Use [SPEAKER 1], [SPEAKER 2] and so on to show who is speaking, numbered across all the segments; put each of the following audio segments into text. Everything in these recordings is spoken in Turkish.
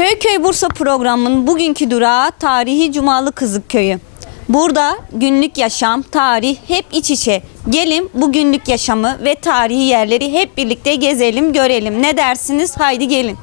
[SPEAKER 1] Köy Köy Bursa programının bugünkü durağı tarihi Cumalı Kızık Köyü. Burada günlük yaşam, tarih hep iç içe. Gelin bu günlük yaşamı ve tarihi yerleri hep birlikte gezelim, görelim. Ne dersiniz? Haydi gelin.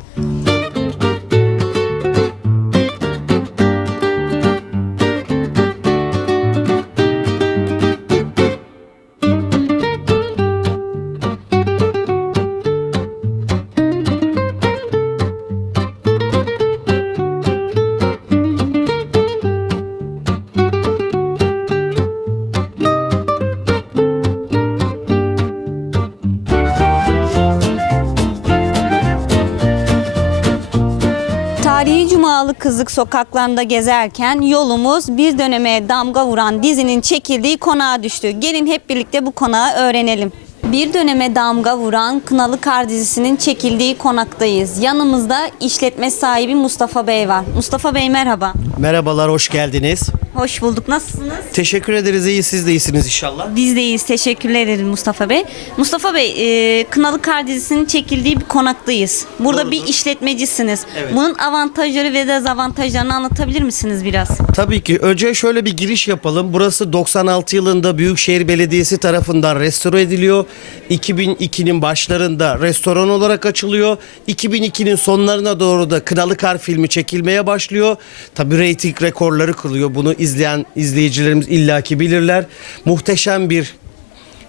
[SPEAKER 1] Sokaklarında gezerken yolumuz bir döneme damga vuran dizinin çekildiği konağa düştü. Gelin hep birlikte bu konağı öğrenelim. Bir döneme damga vuran Kınalı Kar dizisinin çekildiği konaktayız. Yanımızda işletme sahibi Mustafa Bey var. Mustafa Bey merhaba.
[SPEAKER 2] Merhabalar, hoş geldiniz.
[SPEAKER 1] Hoş bulduk. Nasılsınız?
[SPEAKER 2] Teşekkür ederiz, iyi siz de iyisiniz inşallah.
[SPEAKER 1] Biz de iyiyiz. Teşekkürler ederim Mustafa Bey. Mustafa Bey, e, Kınalı Kar dizisinin çekildiği bir konaktayız. Burada
[SPEAKER 2] Doğrudur.
[SPEAKER 1] bir işletmecisiniz.
[SPEAKER 2] Evet.
[SPEAKER 1] Bunun avantajları ve dezavantajlarını anlatabilir misiniz biraz?
[SPEAKER 2] Tabii ki. Önce şöyle bir giriş yapalım. Burası 96 yılında Büyükşehir Belediyesi tarafından restore ediliyor. 2002'nin başlarında restoran olarak açılıyor. 2002'nin sonlarına doğru da Kınalı Kar filmi çekilmeye başlıyor. Tabii reyting rekorları kılıyor. Bunu izleyen izleyicilerimiz illaki bilirler. Muhteşem bir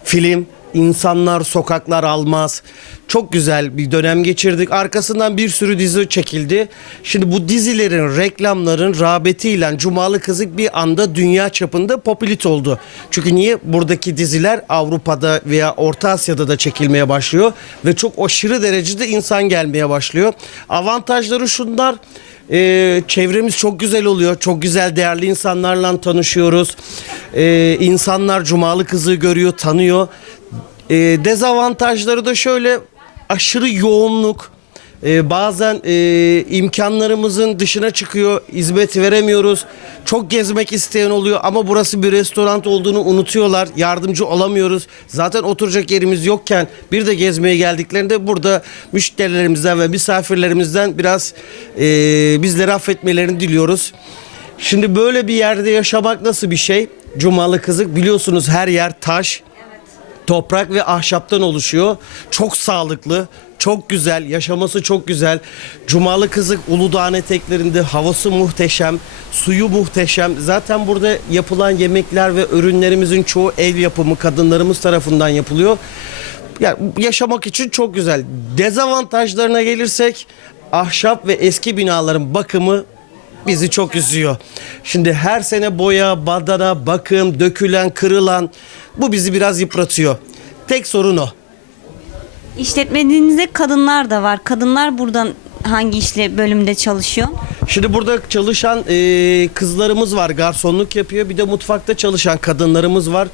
[SPEAKER 2] film. İnsanlar sokaklar almaz. Çok güzel bir dönem geçirdik. Arkasından bir sürü dizi çekildi. Şimdi bu dizilerin, reklamların rağbetiyle Cumalı Kızık bir anda dünya çapında popülit oldu. Çünkü niye? Buradaki diziler Avrupa'da veya Orta Asya'da da çekilmeye başlıyor. Ve çok aşırı derecede insan gelmeye başlıyor. Avantajları şunlar. Ee, çevremiz çok güzel oluyor. Çok güzel değerli insanlarla tanışıyoruz. Ee, insanlar Cumalı kızı görüyor, tanıyor. Ee, dezavantajları da şöyle aşırı yoğunluk. Ee, bazen e, imkanlarımızın dışına çıkıyor, hizmet veremiyoruz. Çok gezmek isteyen oluyor ama burası bir restoran olduğunu unutuyorlar. Yardımcı olamıyoruz. Zaten oturacak yerimiz yokken bir de gezmeye geldiklerinde burada müşterilerimizden ve misafirlerimizden biraz e, bizleri affetmelerini diliyoruz. Şimdi böyle bir yerde yaşamak nasıl bir şey? Cumalı kızık biliyorsunuz her yer taş toprak ve ahşaptan oluşuyor. Çok sağlıklı, çok güzel, yaşaması çok güzel. Cumalı Kızık Uludağ'ın eteklerinde havası muhteşem, suyu muhteşem. Zaten burada yapılan yemekler ve ürünlerimizin çoğu el yapımı kadınlarımız tarafından yapılıyor. Yani yaşamak için çok güzel. Dezavantajlarına gelirsek ahşap ve eski binaların bakımı bizi çok üzüyor. Şimdi her sene boya, badana, bakım, dökülen, kırılan bu bizi biraz yıpratıyor. Tek sorun o.
[SPEAKER 1] İşletmenizde kadınlar da var. Kadınlar buradan hangi işle bölümde çalışıyor?
[SPEAKER 2] Şimdi burada çalışan e, kızlarımız var, garsonluk yapıyor. Bir de mutfakta çalışan kadınlarımız var.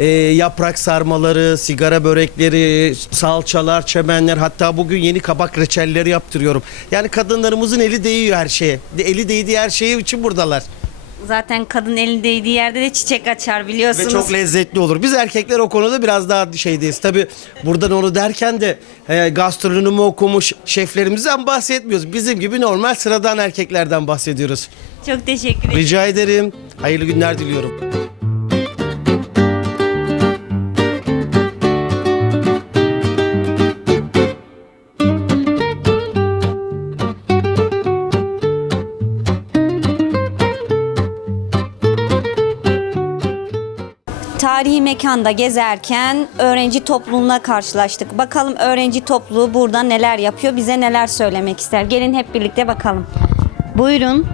[SPEAKER 2] E, yaprak sarmaları, sigara börekleri, salçalar, çemenler hatta bugün yeni kabak reçelleri yaptırıyorum. Yani kadınlarımızın eli değiyor her şeye. Eli değdiği her şeye için buradalar.
[SPEAKER 1] Zaten kadın eli değdiği yerde de çiçek açar
[SPEAKER 2] Ve
[SPEAKER 1] biliyorsunuz.
[SPEAKER 2] çok lezzetli olur. Biz erkekler o konuda biraz daha şeydeyiz. Tabi buradan onu derken de e, gastronomi okumuş şeflerimizden bahsetmiyoruz. Bizim gibi normal sıradan erkeklerden bahsediyoruz.
[SPEAKER 1] Çok teşekkür ederim.
[SPEAKER 2] Rica ederim. Hayırlı günler diliyorum.
[SPEAKER 1] Tarihi mekanda gezerken öğrenci topluluğuna karşılaştık. Bakalım öğrenci topluluğu burada neler yapıyor, bize neler söylemek ister. Gelin hep birlikte bakalım. Buyurun.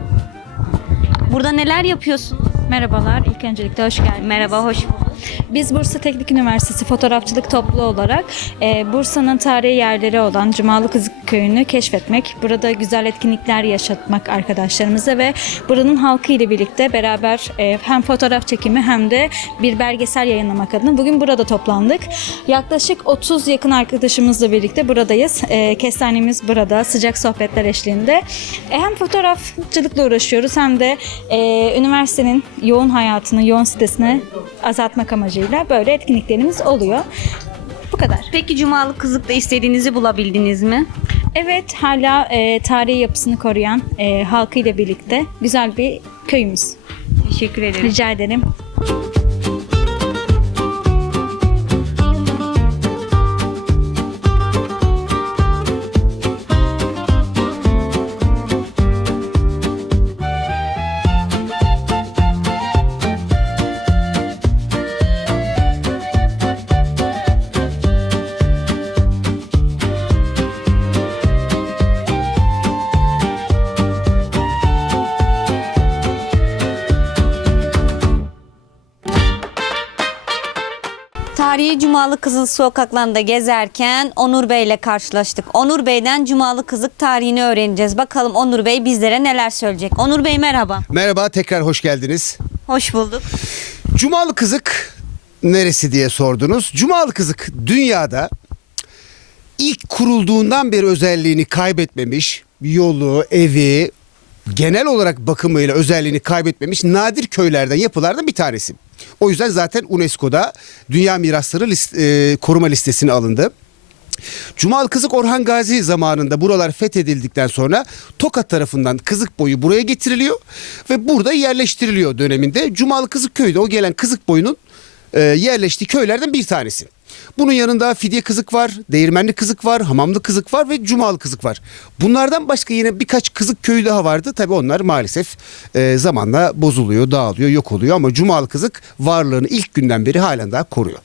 [SPEAKER 1] Burada neler yapıyorsunuz?
[SPEAKER 3] Merhabalar, ilk öncelikle hoş geldiniz.
[SPEAKER 1] Merhaba, hoş bulduk.
[SPEAKER 3] Biz Bursa Teknik Üniversitesi Fotoğrafçılık Topluluğu olarak e, Bursa'nın tarihi yerleri olan Cumalı Kızık Köyü'nü keşfetmek, burada güzel etkinlikler yaşatmak arkadaşlarımıza ve buranın halkı ile birlikte beraber e, hem fotoğraf çekimi hem de bir belgesel yayınlamak adına bugün burada toplandık. Yaklaşık 30 yakın arkadaşımızla birlikte buradayız. E, kestanemiz burada, sıcak sohbetler eşliğinde. E, hem fotoğrafçılıkla uğraşıyoruz hem de e, üniversitenin yoğun hayatını, yoğun sitesine azaltmak amacıyla böyle etkinliklerimiz oluyor. Bu kadar.
[SPEAKER 1] Peki Cumalı Kızık'ta istediğinizi bulabildiniz mi?
[SPEAKER 3] Evet hala e, tarihi yapısını koruyan e, halkıyla birlikte güzel bir köyümüz.
[SPEAKER 1] Teşekkür ederim.
[SPEAKER 3] Rica ederim.
[SPEAKER 1] Cumalı Kızıl sokaklarında gezerken Onur Bey ile karşılaştık. Onur Bey'den Cumalı Kızık tarihini öğreneceğiz. Bakalım Onur Bey bizlere neler söyleyecek. Onur Bey merhaba.
[SPEAKER 4] Merhaba tekrar hoş geldiniz.
[SPEAKER 1] Hoş bulduk.
[SPEAKER 4] Cumalı Kızık neresi diye sordunuz. Cumalı Kızık dünyada ilk kurulduğundan beri özelliğini kaybetmemiş, yolu, evi, genel olarak bakımıyla özelliğini kaybetmemiş nadir köylerden, yapılardan bir tanesi. O yüzden zaten UNESCO'da Dünya Mirasları list- e, koruma listesine alındı. Cumal Kızık Orhan Gazi zamanında buralar fethedildikten sonra Tokat tarafından Kızık boyu buraya getiriliyor ve burada yerleştiriliyor döneminde. Cumal Kızık köyü de o gelen Kızık boyunun e, yerleştiği köylerden bir tanesi. Bunun yanında Fidye Kızık var, Değirmenli Kızık var, Hamamlı Kızık var ve Cumalı Kızık var. Bunlardan başka yine birkaç Kızık köyü daha vardı. Tabii onlar maalesef e, zamanla bozuluyor, dağılıyor, yok oluyor ama Cumalı Kızık varlığını ilk günden beri halen daha koruyor.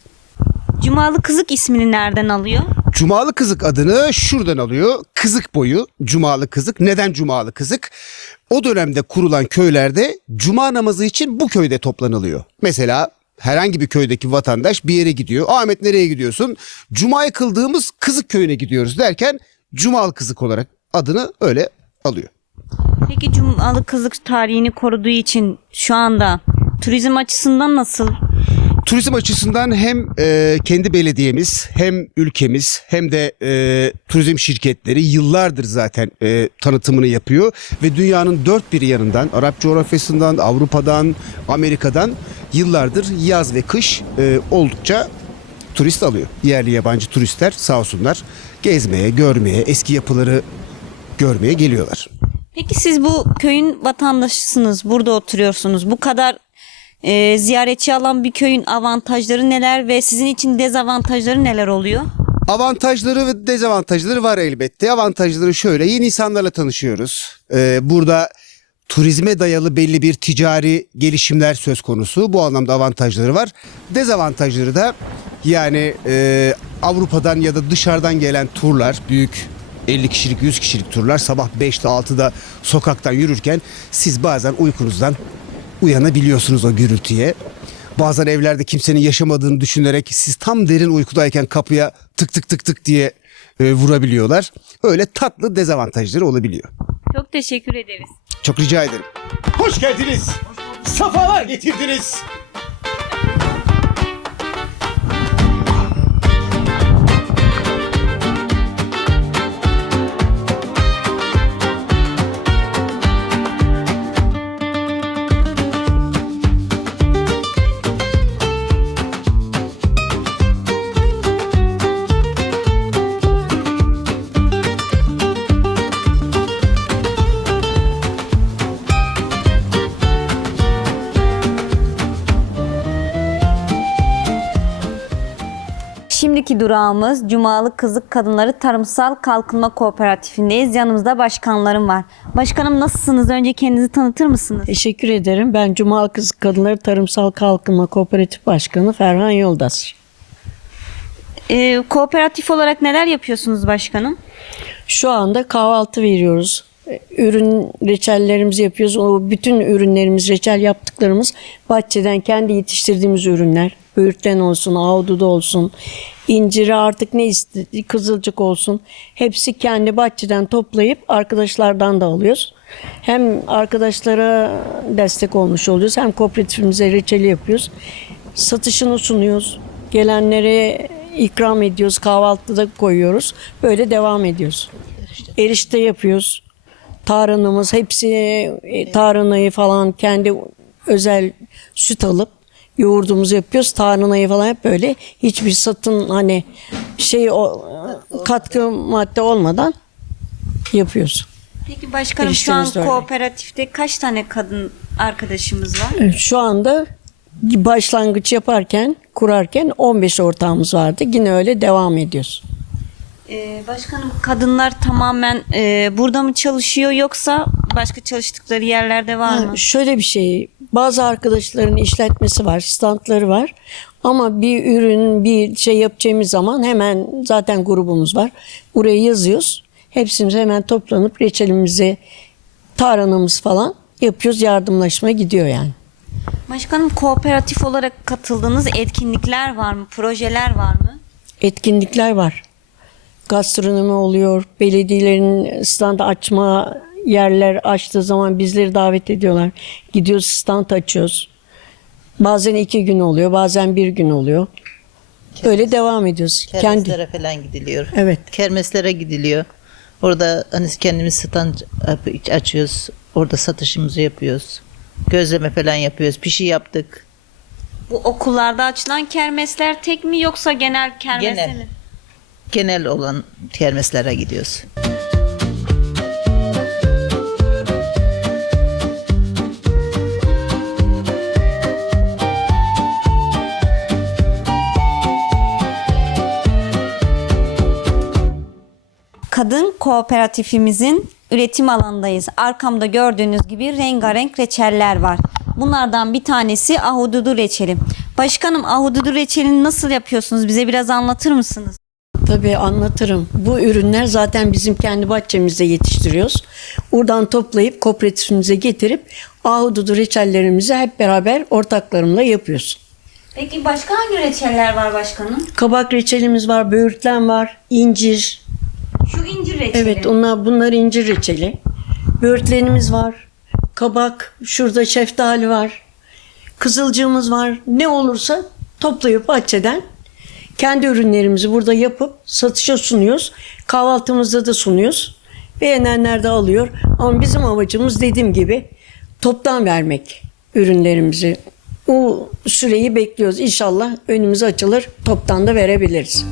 [SPEAKER 1] Cumalı Kızık ismini nereden alıyor?
[SPEAKER 4] Cumalı Kızık adını şuradan alıyor. Kızık boyu Cumalı Kızık. Neden Cumalı Kızık? O dönemde kurulan köylerde cuma namazı için bu köyde toplanılıyor. Mesela herhangi bir köydeki vatandaş bir yere gidiyor. Ahmet nereye gidiyorsun? Cuma'yı kıldığımız Kızık köyüne gidiyoruz derken Cumalı Kızık olarak adını öyle alıyor.
[SPEAKER 1] Peki Cumalı Kızık tarihini koruduğu için şu anda turizm açısından nasıl?
[SPEAKER 4] Turizm açısından hem e, kendi belediyemiz hem ülkemiz hem de e, turizm şirketleri yıllardır zaten e, tanıtımını yapıyor ve dünyanın dört bir yanından Arap coğrafyasından Avrupa'dan Amerika'dan yıllardır yaz ve kış e, oldukça turist alıyor. Yerli yabancı turistler sağ olsunlar gezmeye, görmeye, eski yapıları görmeye geliyorlar.
[SPEAKER 1] Peki siz bu köyün vatandaşısınız, burada oturuyorsunuz. Bu kadar e, ziyaretçi alan bir köyün avantajları neler ve sizin için dezavantajları neler oluyor?
[SPEAKER 4] Avantajları ve dezavantajları var elbette. Avantajları şöyle yeni insanlarla tanışıyoruz. Ee, burada turizme dayalı belli bir ticari gelişimler söz konusu. Bu anlamda avantajları var. Dezavantajları da yani e, Avrupa'dan ya da dışarıdan gelen turlar büyük 50 kişilik 100 kişilik turlar sabah 5'te 6'da sokaktan yürürken siz bazen uykunuzdan uyanabiliyorsunuz o gürültüye. Bazen evlerde kimsenin yaşamadığını düşünerek siz tam derin uykudayken kapıya tık tık tık tık diye e, vurabiliyorlar. Öyle tatlı dezavantajları olabiliyor.
[SPEAKER 1] Çok teşekkür ederiz.
[SPEAKER 4] Çok rica ederim. Hoş geldiniz. Safalar getirdiniz.
[SPEAKER 1] Durağımız Cumalı Kızık Kadınları Tarımsal Kalkınma Kooperatifindeyiz. Yanımızda başkanlarım var. Başkanım nasılsınız? Önce kendinizi tanıtır mısınız?
[SPEAKER 5] Teşekkür ederim. Ben Cuma Kız Kadınları Tarımsal Kalkınma Kooperatif Başkanı Ferhan Yoldaş.
[SPEAKER 1] Ee, kooperatif olarak neler yapıyorsunuz başkanım?
[SPEAKER 5] Şu anda kahvaltı veriyoruz. Ürün reçellerimizi yapıyoruz. O bütün ürünlerimiz, reçel yaptıklarımız bahçeden kendi yetiştirdiğimiz ürünler. Böğürtlen olsun, ahududu olsun, inciri artık ne istedi, kızılcık olsun. Hepsi kendi bahçeden toplayıp arkadaşlardan da alıyoruz. Hem arkadaşlara destek olmuş oluyoruz hem kooperatifimize reçeli yapıyoruz. Satışını sunuyoruz. Gelenlere ikram ediyoruz. Kahvaltıda koyuyoruz. Böyle devam ediyoruz. Erişte yapıyoruz. Tarhanamız hepsi e, tarhanayı falan kendi özel süt alıp yoğurdumuzu yapıyoruz. Tarhanayı falan hep böyle hiçbir satın hani şey o katkı madde olmadan yapıyoruz.
[SPEAKER 1] Peki başkanım şu an kooperatifte kaç tane kadın arkadaşımız var?
[SPEAKER 5] Şu anda başlangıç yaparken, kurarken 15 ortağımız vardı. Yine öyle devam ediyoruz.
[SPEAKER 1] Ee, başkanım kadınlar tamamen e, burada mı çalışıyor yoksa başka çalıştıkları yerlerde var mı?
[SPEAKER 5] Ha, Şöyle bir şey, bazı arkadaşların işletmesi var, standları var. Ama bir ürün, bir şey yapacağımız zaman hemen zaten grubumuz var. Buraya yazıyoruz. Hepsimiz hemen toplanıp reçelimizi, taranımız falan yapıyoruz. Yardımlaşma gidiyor yani.
[SPEAKER 1] Başkanım kooperatif olarak katıldığınız etkinlikler var mı? Projeler var mı?
[SPEAKER 5] etkinlikler var. Gastronomi oluyor. Belediyelerin stand açma yerler açtığı zaman bizleri davet ediyorlar. Gidiyoruz stand açıyoruz. Bazen iki gün oluyor, bazen bir gün oluyor. Öyle devam ediyoruz. Kendi
[SPEAKER 6] Kermeslere falan gidiliyor.
[SPEAKER 5] Evet.
[SPEAKER 6] Kermeslere gidiliyor. Orada hani kendimiz stand açıyoruz. Orada satışımızı yapıyoruz. Gözleme falan yapıyoruz. Pişi yaptık.
[SPEAKER 1] Bu okullarda açılan kermesler tek mi yoksa genel kermese
[SPEAKER 6] Genel.
[SPEAKER 1] mi?
[SPEAKER 6] Genel olan kermeslere gidiyoruz.
[SPEAKER 1] Kadın kooperatifimizin üretim alanındayız. Arkamda gördüğünüz gibi rengarenk reçeller var. Bunlardan bir tanesi ahududu reçeli. Başkanım ahududu reçelini nasıl yapıyorsunuz? Bize biraz anlatır mısınız?
[SPEAKER 5] Tabii anlatırım. Bu ürünler zaten bizim kendi bahçemizde yetiştiriyoruz. Oradan toplayıp kooperatifimize getirip ahududu reçellerimizi hep beraber ortaklarımla yapıyoruz.
[SPEAKER 1] Peki başka hangi reçeller var başkanım?
[SPEAKER 5] Kabak reçelimiz var, böğürtlen var, incir,
[SPEAKER 1] Şu incir reçeli.
[SPEAKER 5] Evet onlar bunlar incir reçeli. Böğürtlenimiz var. Kabak, şurada şeftali var. Kızılcığımız var. Ne olursa toplayıp bahçeden kendi ürünlerimizi burada yapıp satışa sunuyoruz. Kahvaltımızda da sunuyoruz. Beğenenler de alıyor. Ama bizim amacımız dediğim gibi toptan vermek ürünlerimizi. O süreyi bekliyoruz. İnşallah önümüz açılır. Toptan da verebiliriz.